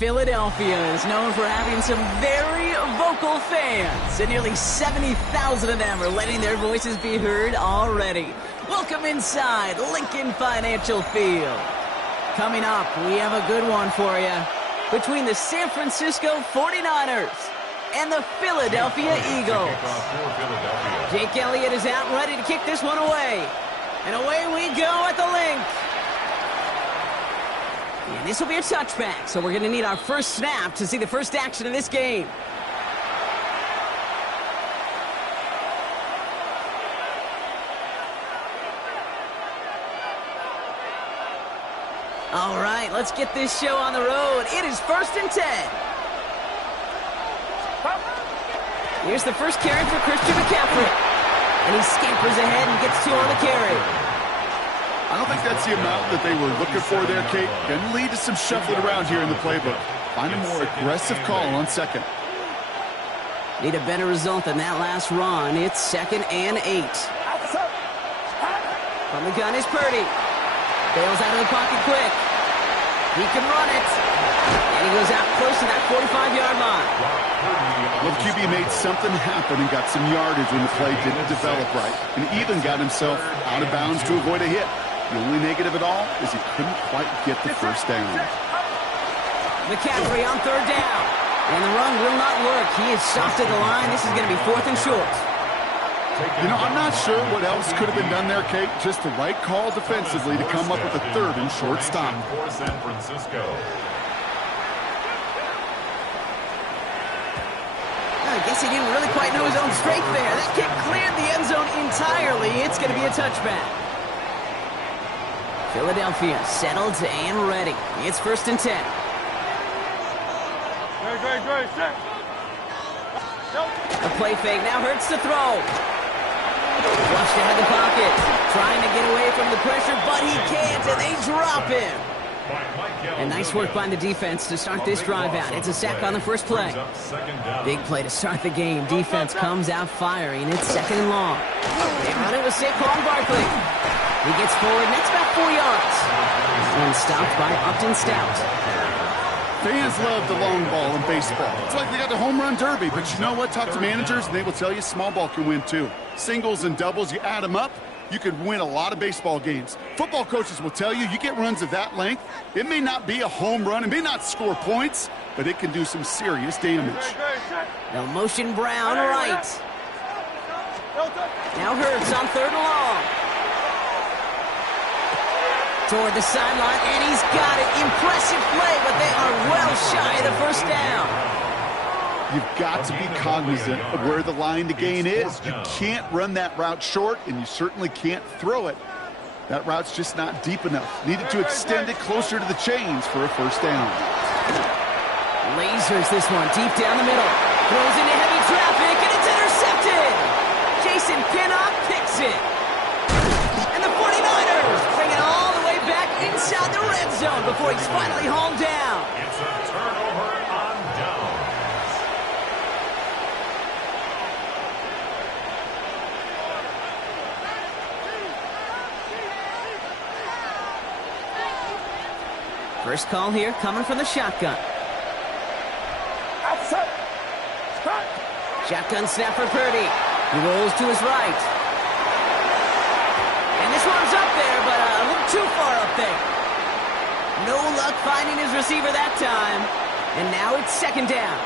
Philadelphia is known for having some very vocal fans, and nearly 70,000 of them are letting their voices be heard already. Welcome inside Lincoln Financial Field. Coming up, we have a good one for you. Between the San Francisco 49ers and the Philadelphia Eagles. Jake Elliott is out ready to kick this one away. And away we go at the link. And this will be a touchback, so we're going to need our first snap to see the first action of this game. All right, let's get this show on the road. It is 1st and 10. Here's the first carry for Christian McCaffrey. And he scampers ahead and gets 2 on the carry. I don't think that's the amount that they were looking for there, Kate. Can lead to some shuffling around here in the playbook. Find a more aggressive call on second. Need a better result than that last run. It's 2nd and 8. From the gun is Purdy. Bails out of the pocket quick. He can run it. And he goes out close to that 45-yard line. Well, QB made something happen and got some yardage when the play didn't develop right. And even got himself out of bounds to avoid a hit. The only negative at all is he couldn't quite get the first down. McCaffrey on 3rd down. And the run will not work. He is soft at the line. This is going to be 4th and short. You know, I'm not sure what else could have been done there, Kate. Just the right call defensively to come up with a 3rd and short stop. For San Francisco. I guess he didn't really quite know his own strength there. That kick cleared the end zone entirely. It's going to be a touchback. Philadelphia settled and ready. It's 1st and 10. A play fake now hurts to throw. Flushed ahead the pocket. Trying to get away from the pressure, but he can't, and they drop him. And nice work by the defense to start this drive out. It's a sack on the first play. Big play to start the game. Defense comes out firing. It's 2nd and long. They run it with Saquon Barkley. He gets forward, and that's about 4 yards. And stopped by Upton Stout. Fans love the long ball in baseball. It's like they got the home run derby, but you know what? Talk to managers, and they will tell you small ball can win too. Singles and doubles, you add them up, you could win a lot of baseball games. Football coaches will tell you, you get runs of that length, it may not be a home run, it may not score points, but it can do some serious damage. Now motion Brown right. Now Hurts on 3rd and long. Toward the sideline, and he's got it. Impressive play, but they are well shy of the first down. You've got to be cognizant of where the line to gain is. You can't run that route short, and you certainly can't throw it. That route's just not deep enough. Needed to extend it closer to the chains for a first down. Lasers this one deep down the middle. Throws into heavy traffic, and it's intercepted. Jason Pinnock picks it. And the 49ers bring it all the way back inside the red zone before he's finally hauled down. It's a turnover on downs. First call here coming from the shotgun. Shotgun snap for Purdy. He rolls to his right. And this one's up there, but a little too far up there. No luck finding his receiver that time. And now it's 2nd down.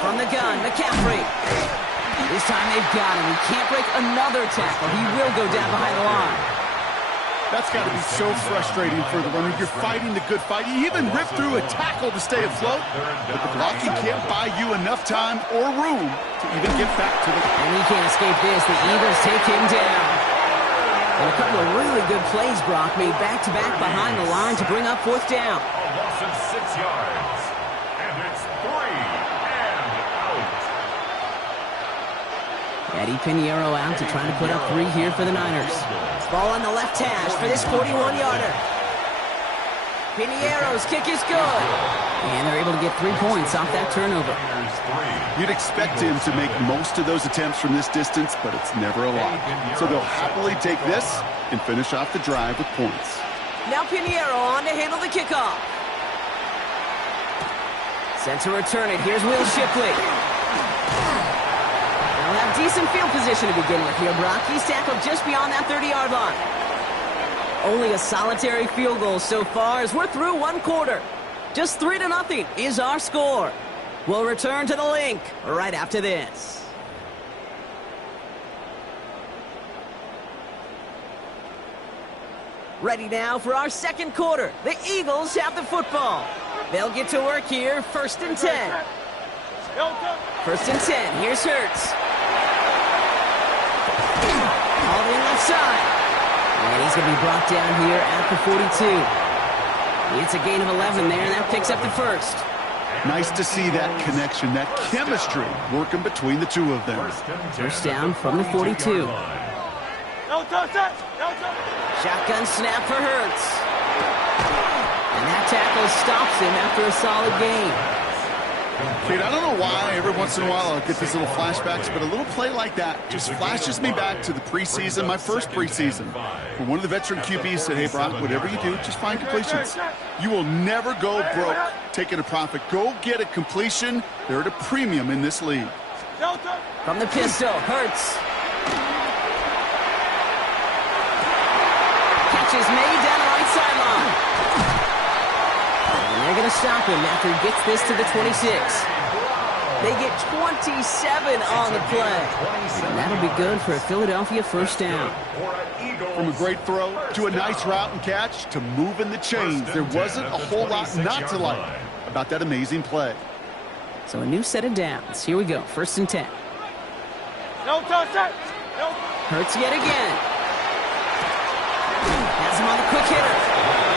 From the gun, McCaffrey. This time they've got him. He can't break another tackle. He will go down behind the line. That's got to be so frustrating for the runner. You're fighting the good fight. You even rip through a tackle to stay afloat, but the blocking can't buy you enough time or room to even get back to the... And he can't escape this. The Eagles take him down. And a couple of really good plays, Brock, made back-to-back behind the line to bring up 4th down. A loss of 6 yards. And it's 3 and out. Eddie Pinheiro out to try to put up 3 here for the Niners. Ball on the left hash for this 41-yarder. Piniero's kick is good. And they're able to get 3 points off that turnover. You'd expect him to make most of those attempts from this distance, but it's never a lot. So they'll happily take this and finish off the drive with points. Now Piniero on to handle the kickoff. Sent to return it. Here's Will Shipley. They'll have decent field position to begin with here, Brock. He's tackled just beyond that 30-yard line. Only a solitary field goal so far as we're through 1 quarter. Just 3-0 is our score. We'll return to the link right after this. Ready now for our second quarter. The Eagles have the football. They'll get to work here, 1st and 10. 1st and 10, here's Hurts. All in left side. And he's going to be brought down here at the 42. It's a gain of 11 there, and that picks up the first. Nice to see that connection, that chemistry working between the two of them. First down from the 42. Shotgun snap for Hurts. And that tackle stops him after a solid gain. Kate, I don't know why every once in a while I'll get these little flashbacks, but a little play like that just flashes me back to the preseason, my first preseason, where one of the veteran QBs said, hey, Brock, whatever you do, just find completions. You will never go broke taking a profit. Go get a completion. They're at a premium in this league. From the pistol, Hurts. Catch is made down the right sideline. And they're going to stop him after he gets this to the 26. They get 27 on the play. And that'll be good for a Philadelphia first down. From a great throw to a nice route and catch to moving the chains, there wasn't a whole lot not to like about that amazing play. So a new set of downs. Here we go, 1st and 10. Hurts yet again. Has him on the quick hitter.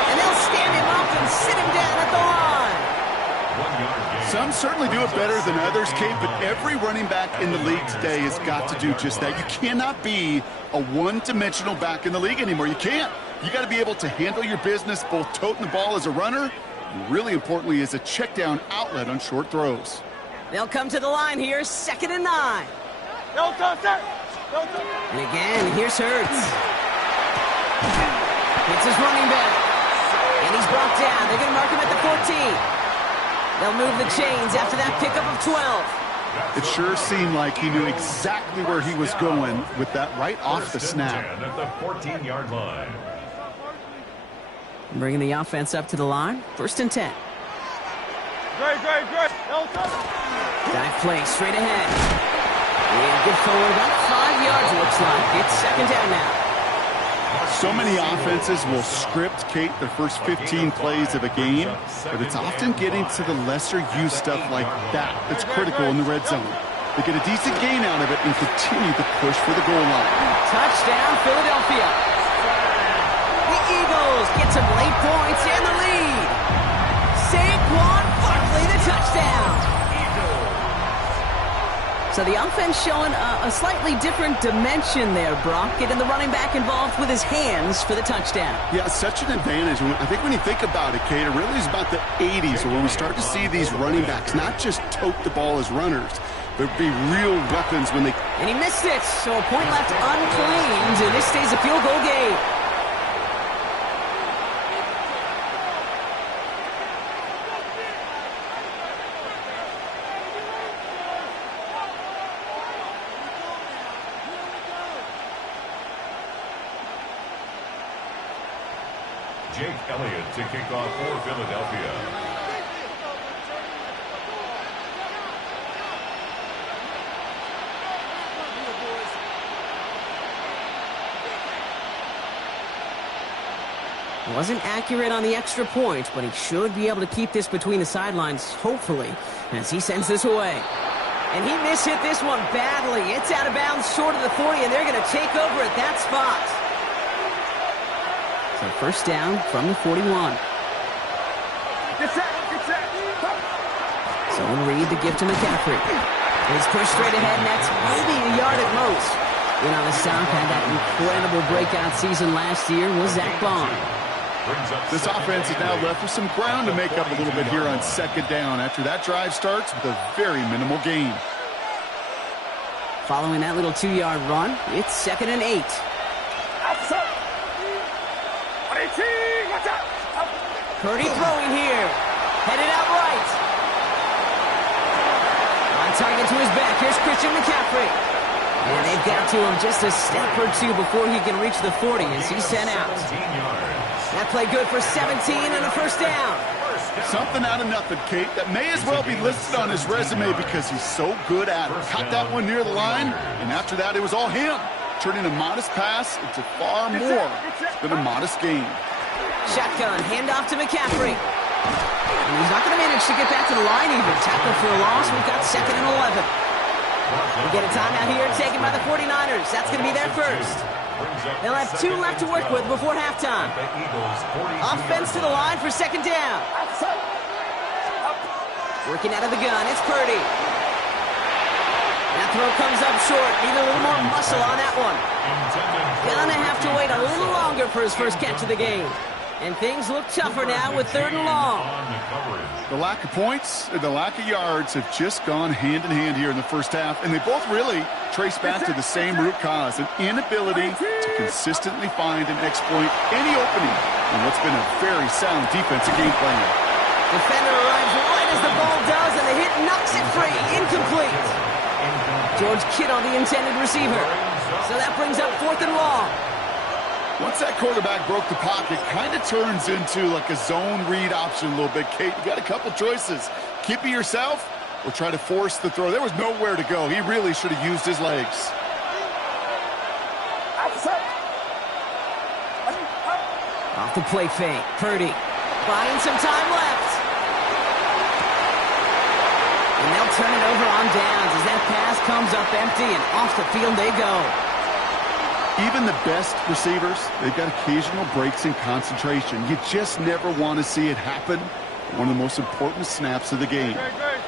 And they'll stand him up and sit him down at the line. Some certainly do it better than others, Kate, but every running back in the league today has got to do just that. You cannot be a one-dimensional back in the league anymore. You can't. You got to be able to handle your business, both toting the ball as a runner, and really importantly as a check down outlet on short throws. They'll come to the line here, 2nd and 9. And again, here's Hurts. Hits his running back. And he's brought down. They're going to mark him at the 14. They'll move the chains after that pickup of 12. It sure seemed like he knew exactly where he was going with that right off the snap. At the 14-yard line. Bringing the offense up to the line, 1st and 10. Dive play straight ahead. And good forward, about 5 yards looks like. It's 2nd down now. So many offenses will script, Kate, their first 15 plays of a game, but it's often getting to the lesser-used stuff like that that's critical in the red zone. They get a decent gain out of it and continue to push for the goal line. Touchdown, Philadelphia. The Eagles get some late points and the lead. Saquon Barkley, the touchdown. So the offense showing a slightly different dimension there, Brock, getting the running back involved with his hands for the touchdown. Yeah, such an advantage. I think when you think about it, Kate, it really is about the 80s where we start to see these running backs not just tote the ball as runners, but be real weapons when they... And he missed it, so a point left unclaimed, and this stays a field goal game. Jake Elliott to kick off for Philadelphia. Wasn't accurate on the extra point, but he should be able to keep this between the sidelines, hopefully, as he sends this away. And he mishit this one badly. It's out of bounds short of the 40, and they're going to take over at that spot. So 1st down from the 41. So we'll read the gift to McCaffrey. He's pushed straight ahead, and that's maybe a yard at most. In on the stop, had that incredible breakout season last year was Zach Bond. This offense is now left with some ground to make up a little bit here on second down after that drive starts with a very minimal gain. Following that little 2-yard run, it's 2nd and 8. Purdy throwing here. Headed out right. On target to his back. Here's Christian McCaffrey. And they've got to him just a step or two before he can reach the 40 as he's sent out. That play good for 17 and a first down. Something out of nothing, Kate, that may as well be listed on his resume because he's so good at it. Caught that one near the line, and after that, it was all him, turning a modest pass into far more than a modest gain. Shotgun, handoff to McCaffrey. And he's not going to manage to get back to the line even. Tackle for a loss. We've got 2nd and 11. We get a timeout here taken by the 49ers. That's going to be their first. They'll have 2 left to work with before halftime. Offense to the line for 2nd down. Working out of the gun, it's Purdy. That throw comes up short. Need a little more muscle on that one. Gonna have to wait a little longer for his first catch of the game. And things look tougher now with 3rd and long. The lack of points and the lack of yards have just gone hand in hand here in the first half, and they both really trace back to the same root cause, an inability to consistently find and exploit any opening in what's been a very sound defensive game plan. Defender arrives right as the ball does, and the hit knocks it free. Incomplete. George Kittle, the intended receiver. So that brings up 4th and long. Once that quarterback broke the pocket, kind of turns into like a zone read option a little bit, Kate. You got a couple choices. Keep it yourself or try to force the throw. There was nowhere to go. He really should have used his legs. Off the play fake. Purdy buying some time left. And they'll turn it over on downs as that pass comes up empty and off the field they go. Even the best receivers, they've got occasional breaks in concentration. You just never want to see it happen. One of the most important snaps of the game.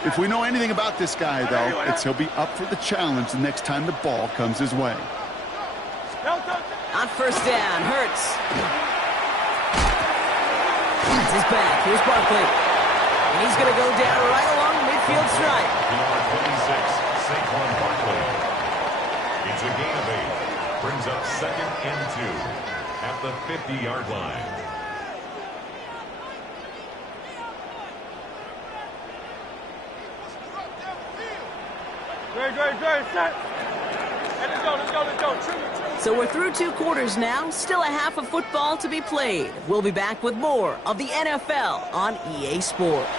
If we know anything about this guy, though, it's he'll be up for the challenge the next time the ball comes his way. On 1st down, Hurts. That's his back. Here's Barkley. And he's going to go down right along the midfield stripe. Saquon Barkley. It's a gain of 8. Brings up 2nd and 2 at the 50-yard line. Great, set. Let's go. So we're through 2 quarters now. Still a half of football to be played. We'll be back with more of the NFL on EA Sports.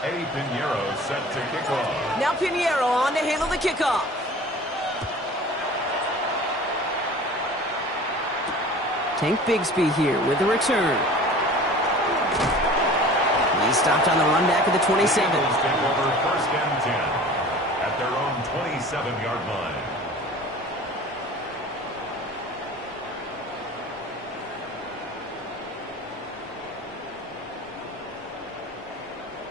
Eddie Pinheiro set to kick off. Now Pinheiro on to handle the kickoff. Tank Bigsby here with the return. He stopped on the run back of the 27. Take over 1st and 10 at their own 27-yard line.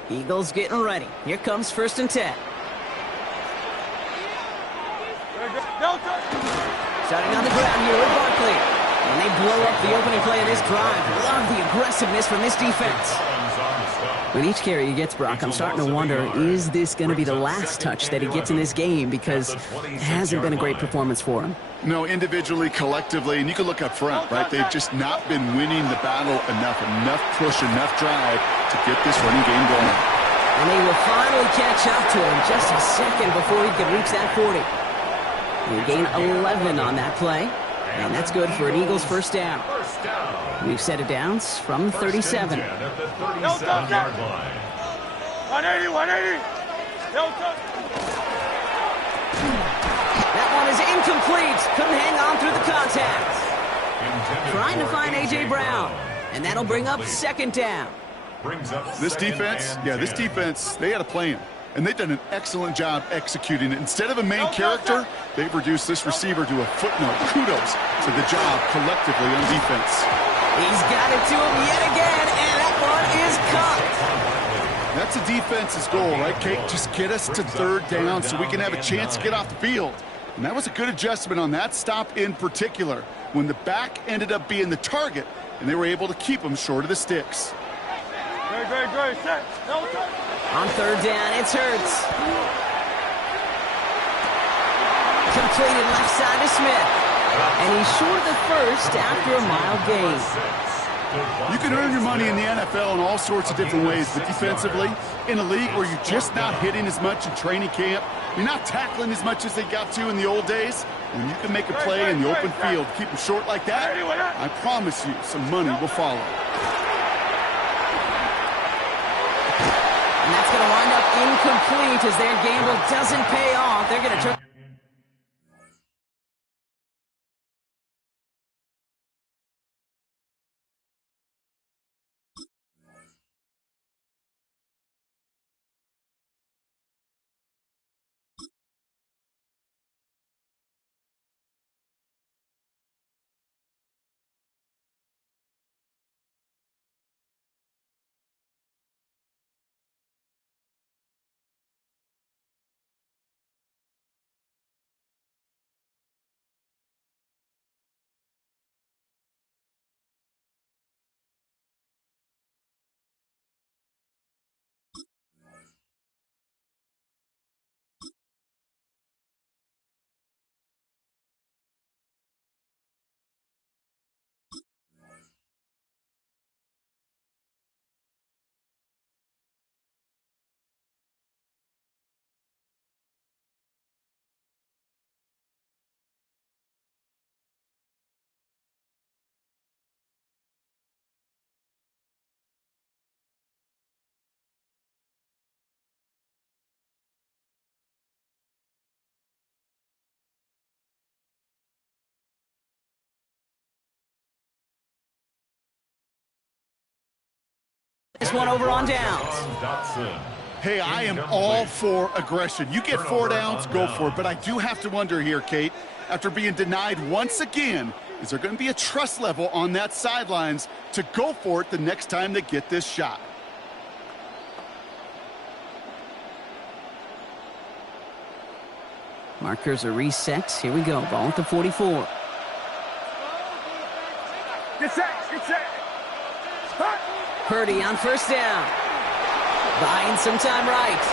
Eagles getting ready. Here comes 1st and 10. Starting on the ground here with Barkley. And they blow up the opening play of this drive. Love the aggressiveness from this defense. With each carry he gets, Brock, I'm starting to wonder, is this going to be the last touch that he gets in this game? Because it hasn't been a great performance for him. No, individually, collectively, and you can look up front, right? They've just not been winning the battle enough push, enough drive to get this running game going. And they will finally catch up to him just a second before he could reach that 40. They gain 11 on that play, and that's good for an Eagles 1st down. We've set it downs from 37. At the 37-yard line. 180. That one is incomplete. Couldn't hang on through the contact. Trying to find A.J. Brown, and that'll bring up 2nd down. Brings up This defense, they had a plan. and they've done an excellent job executing it. Instead of a main character, they've reduced this receiver to a footnote. Kudos to the job collectively on defense. He's got it to him yet again, and that one is caught. That's a defense's goal, right, Kate? Just get us to third down so we can have a chance to get off the field. And that was a good adjustment on that stop in particular, when the back ended up being the target, and they were able to keep him short of the sticks. Great. Set. On third down, it's Hurts. Completed left side to Smith. And he's short of the first after a mile gain. You can earn your money in the NFL in all sorts of different ways, but defensively, in a league where you're just not hitting as much in training camp, you're not tackling as much as they got to in the old days, when you can make a play in the open field, keep them short like that, I promise you some money will follow. And that's going to wind up incomplete as their gamble doesn't pay off. They're going to try. This one over on downs. Hey, I am all for aggression. You get 4 downs, go for it. But I do have to wonder here, Kate, after being denied once again, is there going to be a trust level on that sidelines to go for it the next time they get this shot? Markers are reset. Here we go. Ball at the 44. Get set. Purdy on first down. Buying some time right.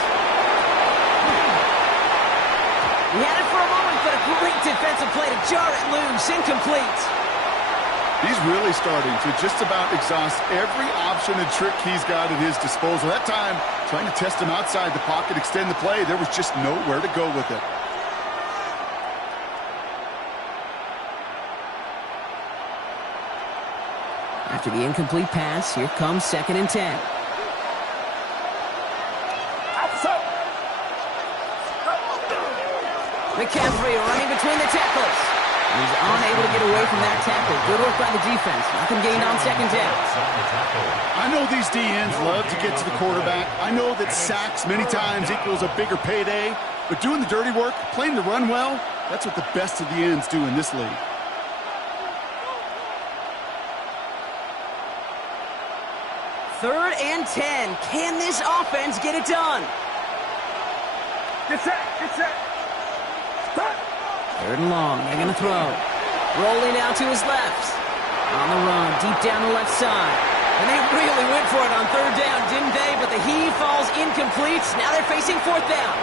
He had it for a moment, but a great defensive play to jar it loose. Incomplete. He's really starting to just about exhaust every option and trick he's got at his disposal. That time, trying to test him outside the pocket, extend the play, there was just nowhere to go with it. After the incomplete pass, here comes 2nd and 10. McCaffrey running between the tackles. He's unable to get away from that tackle. Good work by the defense. Nothing gained on 2nd down. I know these DNs love to get to the quarterback. I know that sacks many times equals a bigger payday. But doing the dirty work, playing the run well, that's what the best of the ends do in this league. Third and 10. Can this offense get it done? Get set. Third and long. They're going to throw. Rolling out to his left. On the run, deep down the left side. And they really went for it on third down, didn't they? But the heave falls incomplete. Now they're facing 4th down.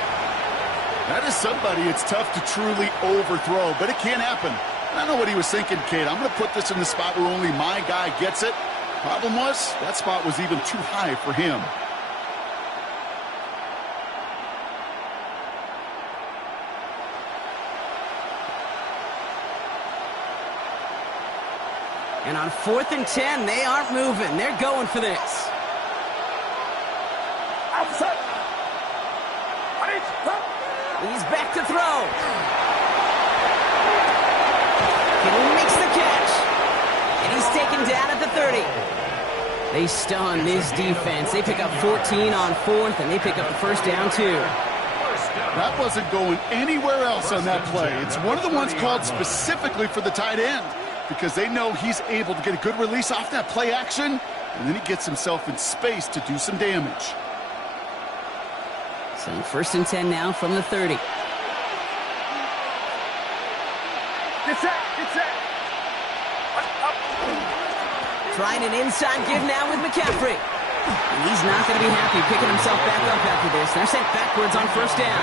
That is somebody it's tough to truly overthrow, but it can happen. I know what he was thinking, Kate. I'm going to put this in the spot where only my guy gets it. Problem was, that spot was even too high for him. And on 4th and 10, they aren't moving. They're going for this. He's back to throw. He makes the catch. And he's taken down at the 30. They stun this defense. They pick up 14 on fourth, and they pick up the first down, too. That wasn't going anywhere else on that play. It's one of the ones called specifically for the tight end because they know he's able to get a good release off that play action, and then he gets himself in space to do some damage. So first and 10 now from the 30. Get set. Get set. Up. Trying an inside give now with McCaffrey. And he's not going to be happy picking himself back up after this. They're sent backwards on first down.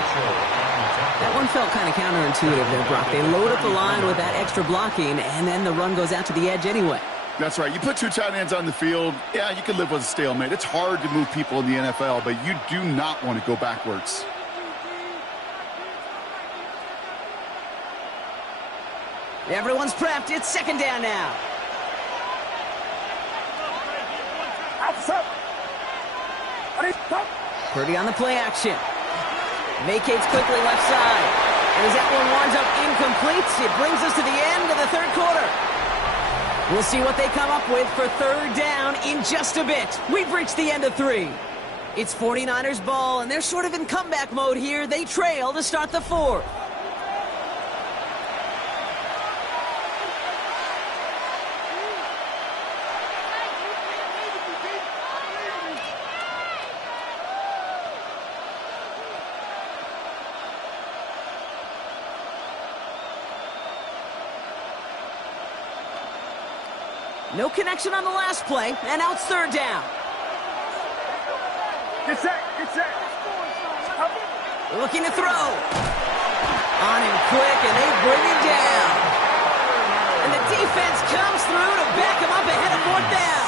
That one felt kind of counterintuitive there, Brock. They load up the line with that extra blocking, and then the run goes out to the edge anyway. That's right. You put two tight ends on the field, yeah, you can live with a stalemate. It's hard to move people in the NFL, but you do not want to go backwards. Everyone's prepped. It's second down now. Purdy on the play action. Vacates quickly left side. As that one winds up incomplete, it brings us to the end of the third quarter. We'll see what they come up with for third down in just a bit. We've reached the end of 3. It's 49ers ball, and they're sort of in comeback mode here. They trail to start the 4th. No connection on the last play, and now it's third down. Get set. Get set. Looking to throw. On him quick, and they bring him down. And the defense comes through to back him up ahead of fourth down.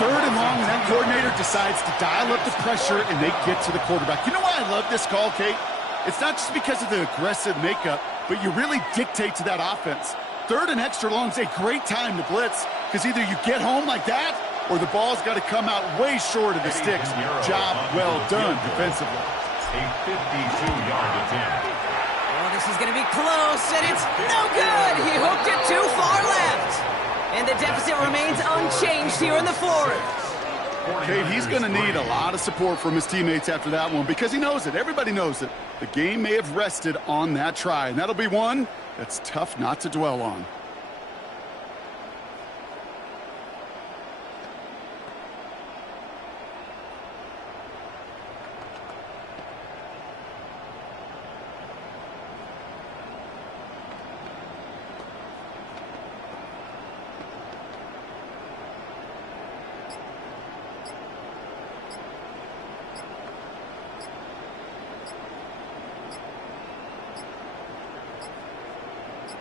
Third and long, and that coordinator decides to dial up the pressure, and they get to the quarterback. You know why I love this call, Kate? It's not just because of the aggressive makeup, but you really dictate to that offense. Third and extra long is a great time to blitz because either you get home like that or the ball's got to come out way short of the sticks. Job well done defensively. A 52-yard attempt. Oh, this is going to be close, and it's no good. He hooked it too far left. And the deficit remains unchanged here in the 4th. Kate, he's going to need a lot of support from his teammates after that one because he knows it. Everybody knows it. The game may have rested on that try, and that'll be one that's tough not to dwell on.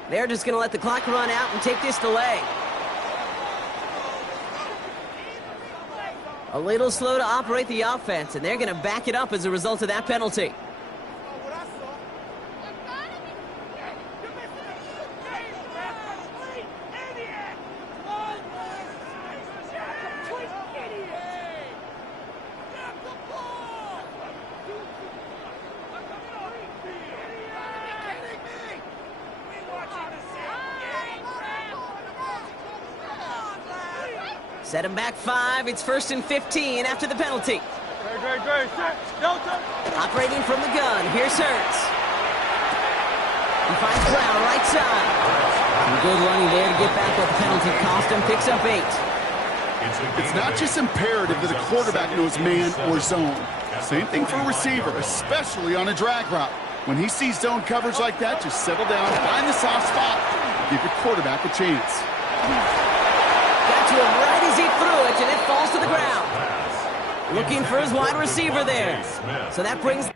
They're just going to let the clock run out and take this delay. A little slow to operate the offense, and they're going to back it up as a result of that penalty. Set him back 5. It's first and 15 after the penalty. Great. Set. Delta. Operating from the gun. Here's Hurts. He finds Brown right side. Some good running there to get back what the penalty cost him. Picks up 8. It's not just imperative that a quarterback knows man or zone. Same thing for a receiver, especially on a drag route. When he sees zone coverage like that, just settle down, find the soft spot, and give your quarterback a chance. Got to him right as he threw it, and it falls to the ground. Looking for his wide receiver there. So that brings...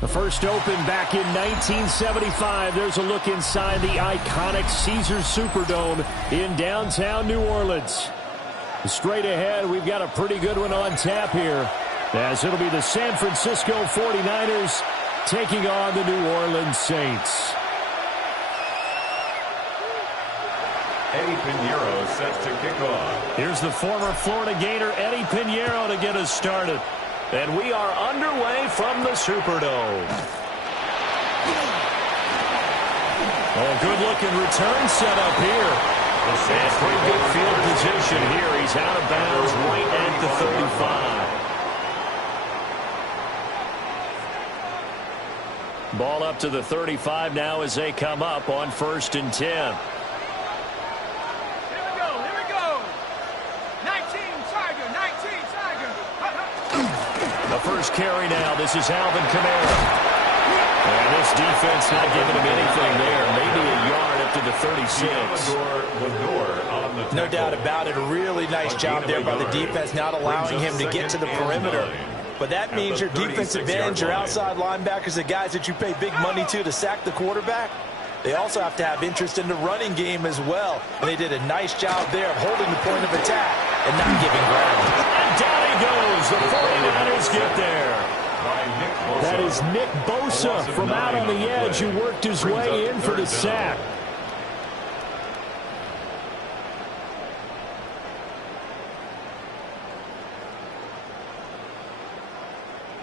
The first opened back in 1975. There's a look inside the iconic Caesars Superdome in downtown New Orleans. Straight ahead, we've got a pretty good one on tap here, as it'll be the San Francisco 49ers taking on the New Orleans Saints. Eddie Pinheiro set to kick off. Here's the former Florida Gator Eddie Pinheiro to get us started. And we are underway from the Superdome. Oh, good-looking return set up here. And pretty good field position here. He's out of bounds right at the 35. Ball up to the 35 now as they come up on 1st and 10. The first carry now. This is Alvin Kamara. And this defense not giving him anything there. Maybe a yard up to the 36. No doubt about it. A really nice job there by the defense, not allowing him to get to the perimeter. But that means your defensive ends, your outside linebackers, the guys that you pay big money to sack the quarterback, they also have to have interest in the running game as well. And they did a nice job there of holding the point of attack and not giving ground. And down he goes. The 49ers get there. That is Nick Bosa from out on the edge who worked his way in for the sack.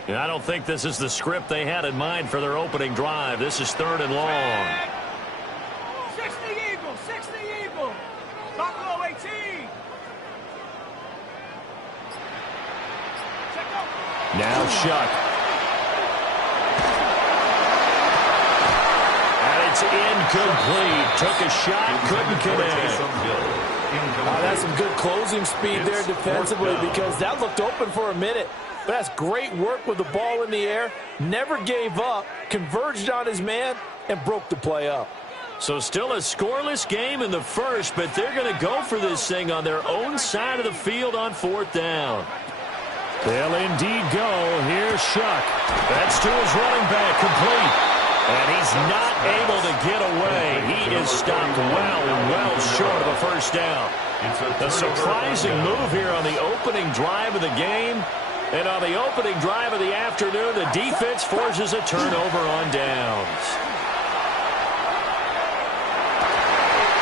And I don't think this is the script they had in mind for their opening drive. This is 3rd and long. 60 Eagles, 60 Eagles. Buffalo 18. Now Shuck. And it's incomplete. Took a shot, couldn't connect. That's some good closing speed there defensively, because that looked open for a minute. But that's great work with the ball in the air. Never gave up, converged on his man, and broke the play up. So still a scoreless game in the first, but they're going to go for this thing on their own side of the field on 4th down. They'll indeed go. Here's Shuck. That's to his running back, complete. And he's not able to get away. He is stopped well short of a 1st down. A surprising move here on the opening drive of the game. And on the opening drive of the afternoon, the defense forces a turnover on downs.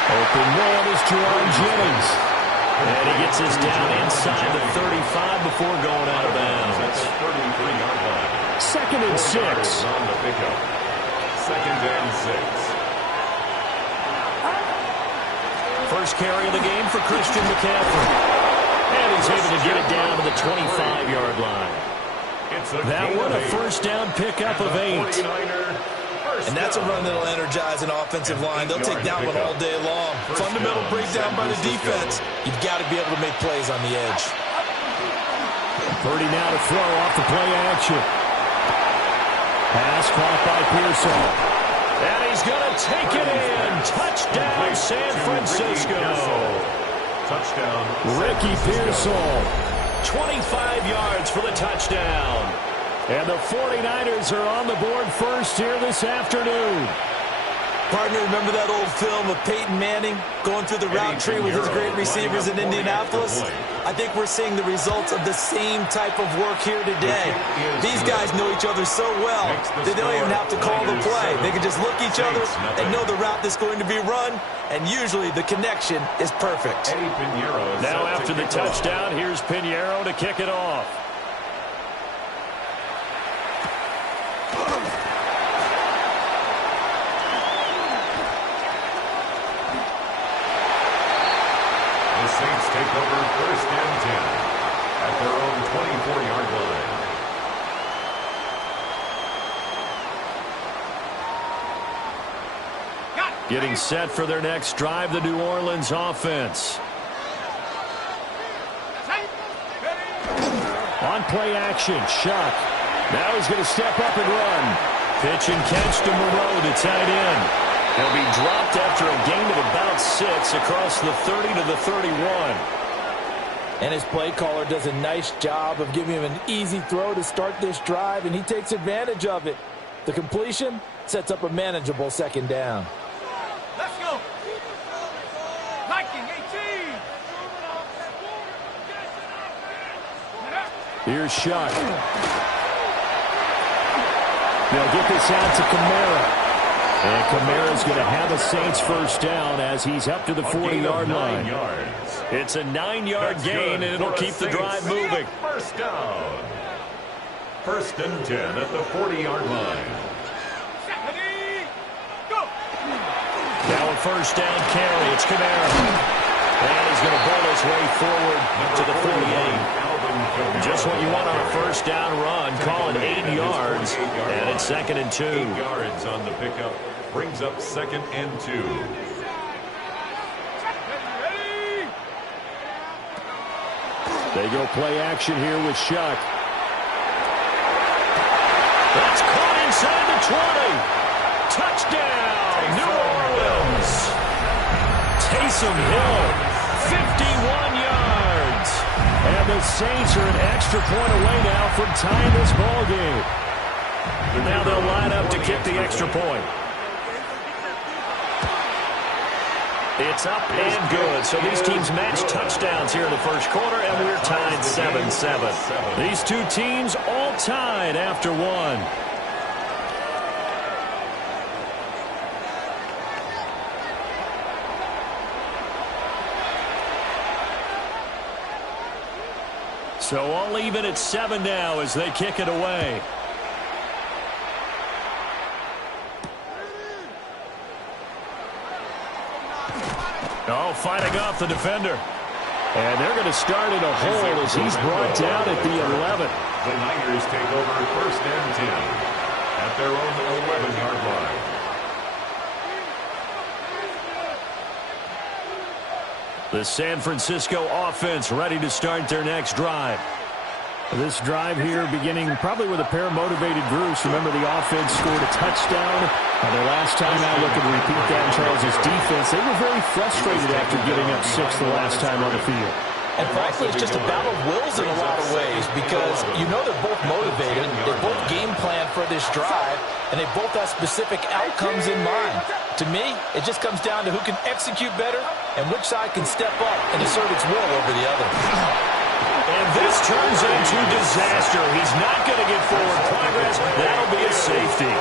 Open man is Juwan Jennings. And he gets us down inside the 35 before going out of bounds. 2nd and 6. On the pickup. 2nd and 6. First carry of the game for Christian McCaffrey. And he's able to get it down to the 25-yard line. That one a 1st down pickup of 8. And that's a run that'll energize an offensive line. They'll take that one all day long. Fundamental breakdown by the defense. You've got to be able to make plays on the edge. Purdy now to throw off the play action. Pass caught by Pearson. And he's going to take it in. Touchdown, San Francisco. Touchdown. Ricky Pearsall, 25 yards for the touchdown. And the 49ers are on the board first here this afternoon. Partner, remember that old film of Peyton Manning going through the route tree with his great receivers in Indianapolis? I think we're seeing the results of the same type of work here today. These guys know each other so well that they don't even have to call the play. They can just look each other and know the route that's going to be run, and usually the connection is perfect. Now after the touchdown, here's Pinheiro to kick it off. The Saints take over 1st and 10 at their own 24-yard line. Getting set for their next drive, the New Orleans offense. On play action, Shuck. Now he's going to step up and run. Pitch and catch to Moreau, the tight end. He'll be dropped after a gain of about 6 across the 30 to the 31. And his play caller does a nice job of giving him an easy throw to start this drive, and he takes advantage of it. The completion sets up a manageable second down. Let's go. Viking 18. Here's Shuck. They'll get this out to Kamara. And Kamara's going to have a Saints first down as he's up to the 40-yard line. It's a 9-yard gain, and it'll keep the drive moving. First down. First and 10 at the 40-yard line. Ready, go. Now a first down carry. It's Kamara. And he's going to bowl his way forward to the 48. Just what you want on a first down run. Call it 8 yards. And it's 2nd and 2. 8 yards on the pickup. Brings up 2nd and 2. They go play action here with Shuck. That's caught inside the 20. Touchdown, New Orleans. Taysom Hill, 51 yards. And the Saints are an extra point away now from tying this ball game. Now they'll line up to kick the extra point. It's up and good. So these teams match touchdowns here in the first quarter, and we're tied 7-7. These two teams all tied after one. So all even at 7 now as they kick it away. Oh, fighting off the defender. And they're going to start in a hole as he's brought down at the 11. The Niners take over first and 10 at their own 11-yard line. The San Francisco offense ready to start their next drive. This drive here beginning probably with a pair of motivated groups. Remember, the offense scored a touchdown. Their last time out, looking to repeat that in Charles' defense. They were very frustrated after giving up 6 the last time on the field. And frankly, it's just a battle of wills in a lot of ways because you know they're both motivated. They both game plan for this drive, and they both have specific outcomes in mind. To me, it just comes down to who can execute better and which side can step up and assert its will over the other. And this turns into disaster. He's not going to get forward progress. That'll be a safety.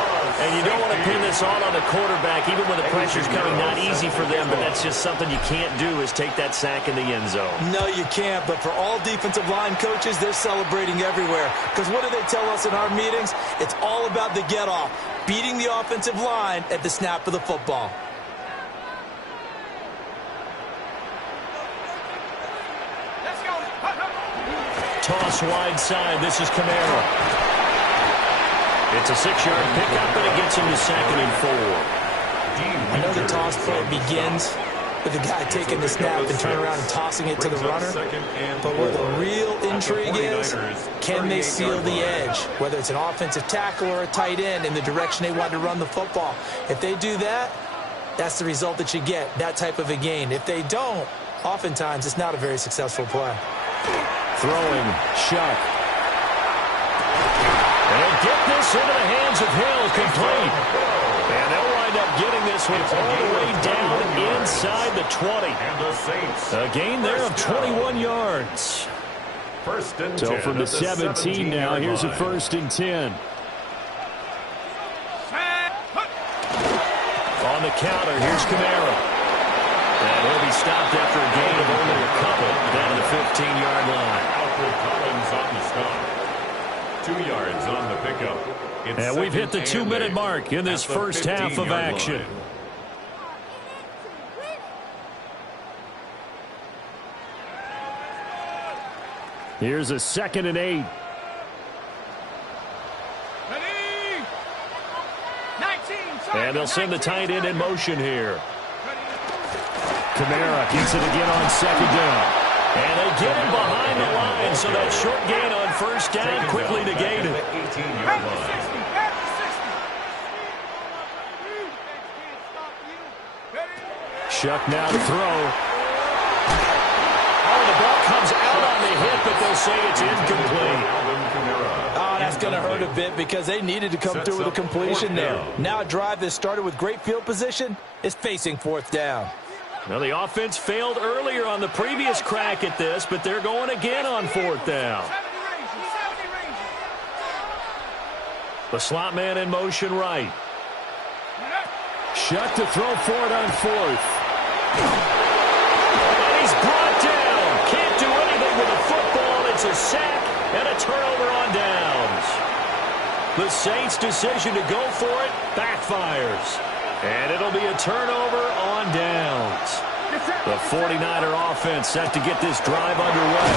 And you don't want to pin this all on the quarterback, even when the pressure's coming. Not easy for them, but that's just something you can't do is take that sack in the end zone. No, you can't. But for all defensive line coaches, they're celebrating everywhere. Because what do they tell us in our meetings? It's all about the get-off, beating the offensive line at the snap of the football. Toss wide side. This is Kamara. It's a 6-yard pickup, and it gets him to 2nd and 4. I know the toss play begins with the guy taking the snap and turn around and tossing it to the runner. But where the real intrigue is, can they seal the edge? Whether it's an offensive tackle or a tight end in the direction they want to run the football. If they do that, that's the result that you get, that type of a gain. If they don't, oftentimes it's not a very successful play. Throwing, Shuck. And get this into the hands of Hill, complete. And they'll wind up getting this one all the way down inside the 20. A gain there of 21 yards. First and 10. So from the 17 now, here's a 1st and 10. On the counter, here's Kamara. And he'll be stopped after a gain of only a couple down to the 15-yard line. Alfred Collins on the stop. 2 yards on the pickup. And we've hit the 2-minute mark in this first half of action. Line. Here's a 2nd and 8. Ready. 19. And they'll send the tight end in motion here. Kamara keeps it again on 2nd down. And they get him behind the line, so that short gain on 1st down quickly negated. 18-yard line. Shuck now to throw. Oh, the ball comes out on the hit, but they'll say it's incomplete. Oh, That's going to hurt a bit because they needed to come through with a completion there. Now a drive that started with great field position is facing fourth down. Well, the offense failed earlier on the previous crack at this, but they're going again on fourth down. The slot man in motion right. Shuck to throw for it on fourth. And he's brought down. Can't do anything with the football. It's a sack and a turnover on downs. The Saints' decision to go for it backfires. And it'll be a turnover on downs. The 49er offense set to get this drive underway.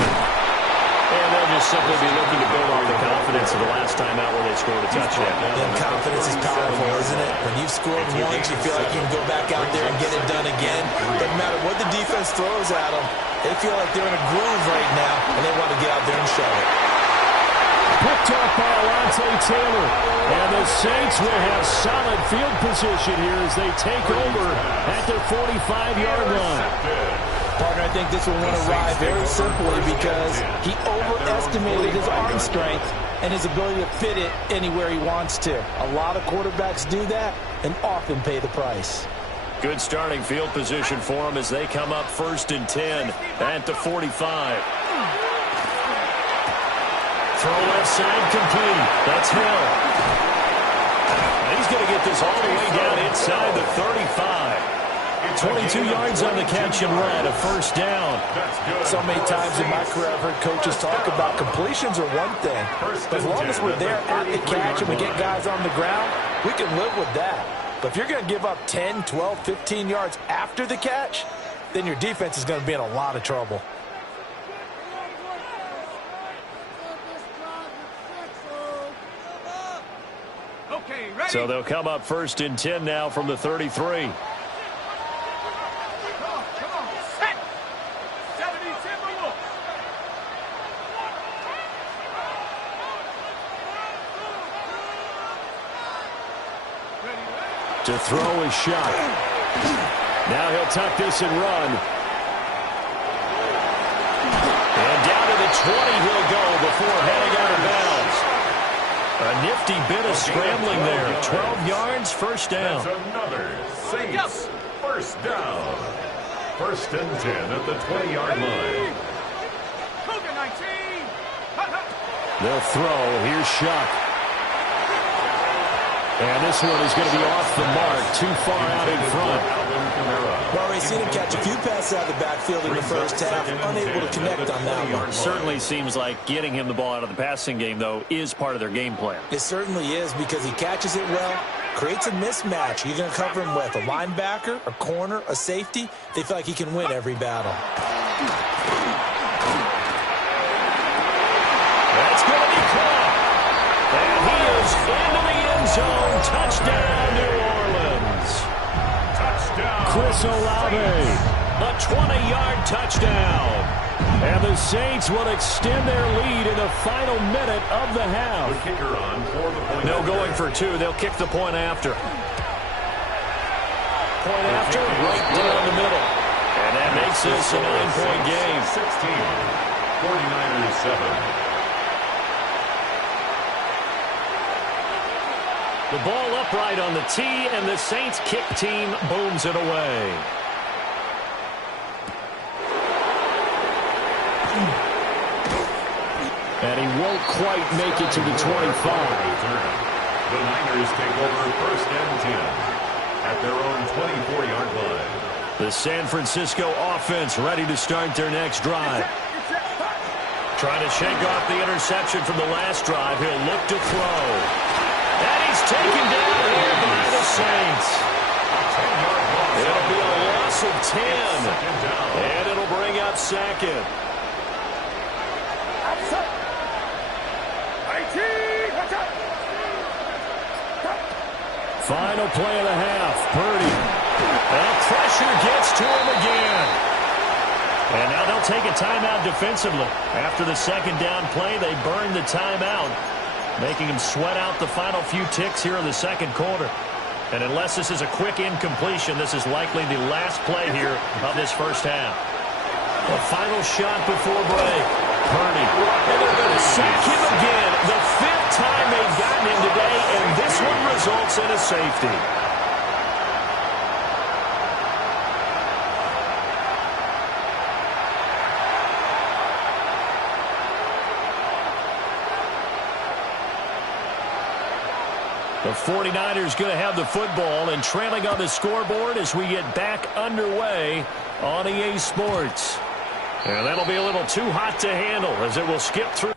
And they'll just simply be looking to build off the confidence of the last time out where they scored a touchdown. And confidence is powerful, isn't it? When you've scored once, you feel like you can go back out there and get it done again. Doesn't matter what the defense throws at them. They feel like they're in a groove right now, and they want to get out there and show it. Picked up by Alontae Taylor. And the Saints will have solid field position here as they take over at their 45-yard line. Partner, I think this will win a ride very simply because he overestimated his arm strength and his ability to fit it anywhere he wants to. A lot of quarterbacks do that and often pay the price. Good starting field position for them as they come up 1st and 10 at the 45. Throw left side complete. That's Hill. And he's going to get this all the way down inside the 35. 22 yards on the catch and run, a first down. So many times in my career I've heard coaches talk about completions are one thing. But as long as we're there at the catch and we get guys on the ground, we can live with that. But if you're going to give up 10, 12, 15 yards after the catch, then your defense is going to be in a lot of trouble. Okay, ready? So they'll come up 1st and 10 now from the 33. To throw is shot. Now he'll tuck this and run. And down to the 20 he'll go before heading out of bounds. A nifty bit of scrambling there. 12 yards, first down. That's another Saints first down. 1st and 10 at the 20-yard line. They'll throw. Here's Shuck. And this one is going to be off the mark, too far out in front. Well, we've seen him catch a few passes out of the backfield in the first half, unable to connect on that one. Certainly seems like getting him the ball out of the passing game, though, is part of their game plan. It certainly is because he catches it well, creates a mismatch. You're going to cover him with a linebacker, a corner, a safety. They feel like he can win every battle. That's going to be caught. And he is into the end zone. Touchdown, New Orleans. Touchdown. Chris Olave. A 20-yard touchdown. And the Saints will extend their lead in the final minute of the half. The kicker on for the point. No going for two. They'll kick the point after. Point after, right down the middle. And that makes this a 9-point game. 16. 49ers 7. The ball upright on the tee, and the Saints kick team booms it away. And he won't quite make it to the 25. The Niners take over 1st and 10 at their own 24-yard line. The San Francisco offense ready to start their next drive. Trying to shake off the interception from the last drive. He'll look to throw. And he's taken down here by the Saints. It'll be a loss of 10. And it'll bring up second. Final play of the half. Purdy. Well, pressure gets to him again. And now they'll take a timeout defensively. After the second down play, they burn the timeout, making him sweat out the final few ticks here in the second quarter. And unless this is a quick incompletion, this is likely the last play here of this first half. The final shot before break. Purdy. And they're going to sack him again. The 5th time safety. The 49ers going to have the football and trailing on the scoreboard as we get back underway on EA Sports. And that'll be a little too hot to handle as it will skip through.